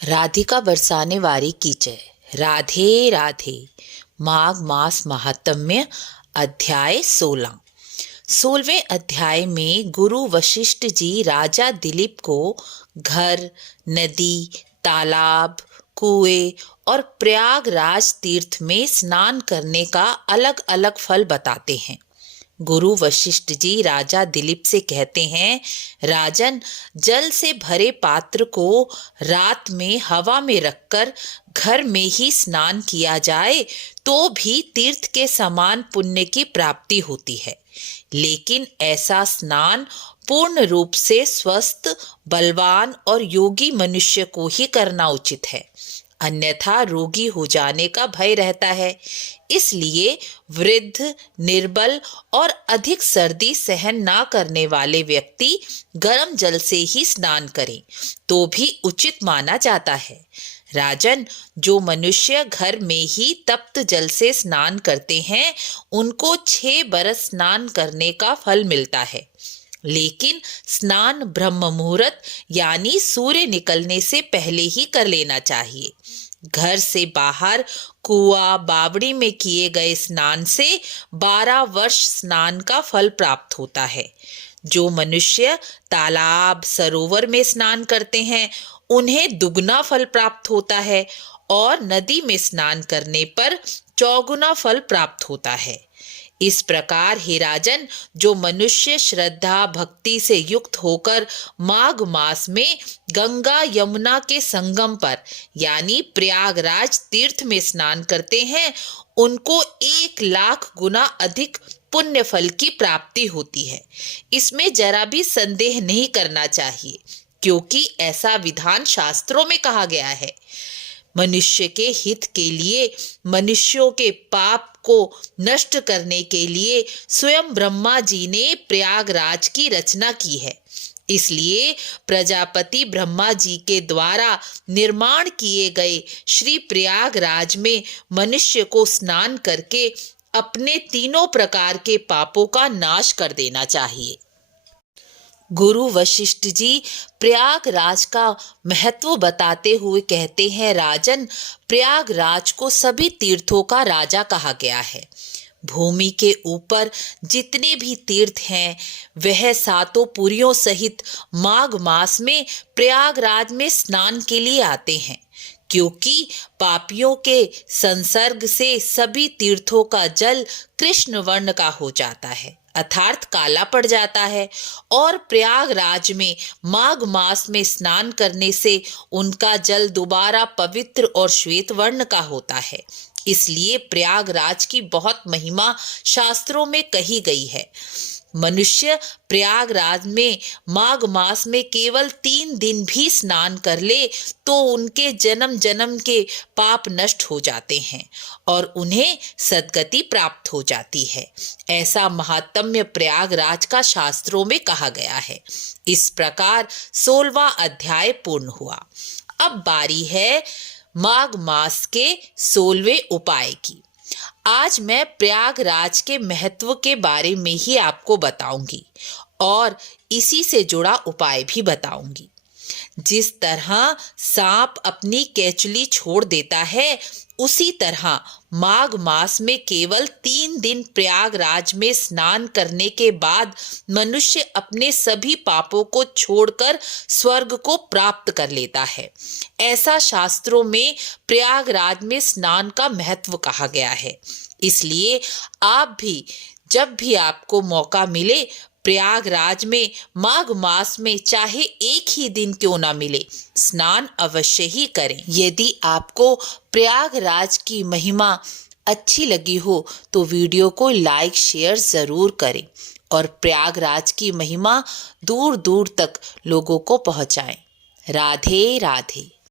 राधिका बरसाने वारी की जय। राधे राधे। माघ मास महात्म्य अध्याय 16। 16वें अध्याय में गुरु वशिष्ठ जी राजा दिलीप को घर, नदी, तालाब, कुएं और प्रयागराज तीर्थ में स्नान करने का अलग अलग फल बताते हैं। गुरु वशिष्ठ जी राजा दिलीप से कहते हैं, राजन, जल से भरे पात्र को रात में हवा में रखकर घर में ही स्नान किया जाए तो भी तीर्थ के समान पुण्य की प्राप्ति होती है। लेकिन ऐसा स्नान पूर्ण रूप से स्वस्थ, बलवान और योगी मनुष्य को ही करना उचित है, अन्यथा रोगी हो जाने का भय रहता है। इसलिए वृद्ध, निर्बल और अधिक सर्दी सहन ना करने वाले व्यक्ति गर्म जल से ही स्नान करें तो भी उचित माना जाता है। राजन, जो मनुष्य घर में ही तप्त जल से स्नान करते हैं उनको 6 बरस स्नान करने का फल मिलता है। लेकिन स्नान ब्रह्म मुहूर्त यानी सूर्य निकलने से पहले ही कर लेना चाहिए। घर से बाहर कुआ, बावड़ी में किए गए स्नान से 12 वर्ष स्नान का फल प्राप्त होता है। जो मनुष्य तालाब, सरोवर में स्नान करते हैं उन्हें दुगना फल प्राप्त होता है और नदी में स्नान करने पर चौगुना फल प्राप्त होता है। इस प्रकार हे राजन, जो मनुष्य श्रद्धा भक्ति से युक्त होकर माघ मास में गंगा यमुना के संगम पर यानी प्रयागराज तीर्थ में स्नान करते हैं उनको 1 लाख गुना अधिक पुण्य फल की प्राप्ति होती है। इसमें जरा भी संदेह नहीं करना चाहिए, क्योंकि ऐसा विधान शास्त्रों में कहा गया है। मनुष्य के हित के लिए, मनुष्यों के पाप को नष्ट करने के लिए स्वयं ब्रह्मा जी ने प्रयागराज की रचना की है। इसलिए प्रजापति ब्रह्मा जी के द्वारा निर्माण किए गए श्री प्रयागराज में मनुष्य को स्नान करके अपने तीनों प्रकार के पापों का नाश कर देना चाहिए। गुरु वशिष्ठ जी प्रयागराज का महत्व बताते हुए कहते हैं, राजन, प्रयागराज को सभी तीर्थों का राजा कहा गया है। भूमि के ऊपर जितने भी तीर्थ हैं वह 7 पुरियों सहित माघ मास में प्रयागराज में स्नान के लिए आते हैं, क्योंकि पापियों के संसर्ग से सभी तीर्थों का जल कृष्ण वर्ण का हो जाता है, अर्थात काला पड़ जाता है, और प्रयागराज में माघ मास में स्नान करने से उनका जल दोबारा पवित्र और श्वेत वर्ण का होता है। इसलिए प्रयागराज की बहुत महिमा शास्त्रों में कही गई है। मनुष्य प्रयागराज में माघ मास में केवल 3 दिन भी स्नान कर ले तो उनके जन्म जन्म के पाप नष्ट हो जाते हैं और उन्हें सद्गति प्राप्त हो जाती है। ऐसा महात्म्य प्रयागराज का शास्त्रों में कहा गया है। इस प्रकार 16वां अध्याय पूर्ण हुआ। अब बारी है माघ मास के 16वें उपाय की। आज मैं प्रयागराज के महत्व के बारे में ही आपको बताऊंगी और इसी से जुड़ा उपाय भी बताऊंगी। जिस तरह सांप अपनी केचुली छोड़ देता है, उसी तरह माघ मास में केवल 3 दिन प्रयागराज में स्नान करने के बाद मनुष्य अपने सभी पापों को छोड़कर स्वर्ग को प्राप्त कर लेता है। ऐसा शास्त्रों में प्रयागराज में स्नान का महत्व कहा गया है। इसलिए आप भी जब भी आपको मौका मिले प्रयागराज में माघ मास में चाहे 1 ही दिन क्यों ना मिले, स्नान अवश्य ही करें। यदि आपको प्रयागराज की महिमा अच्छी लगी हो तो वीडियो को लाइक शेयर जरूर करें और प्रयागराज की महिमा दूर दूर तक लोगों को पहुंचाएं। राधे राधे।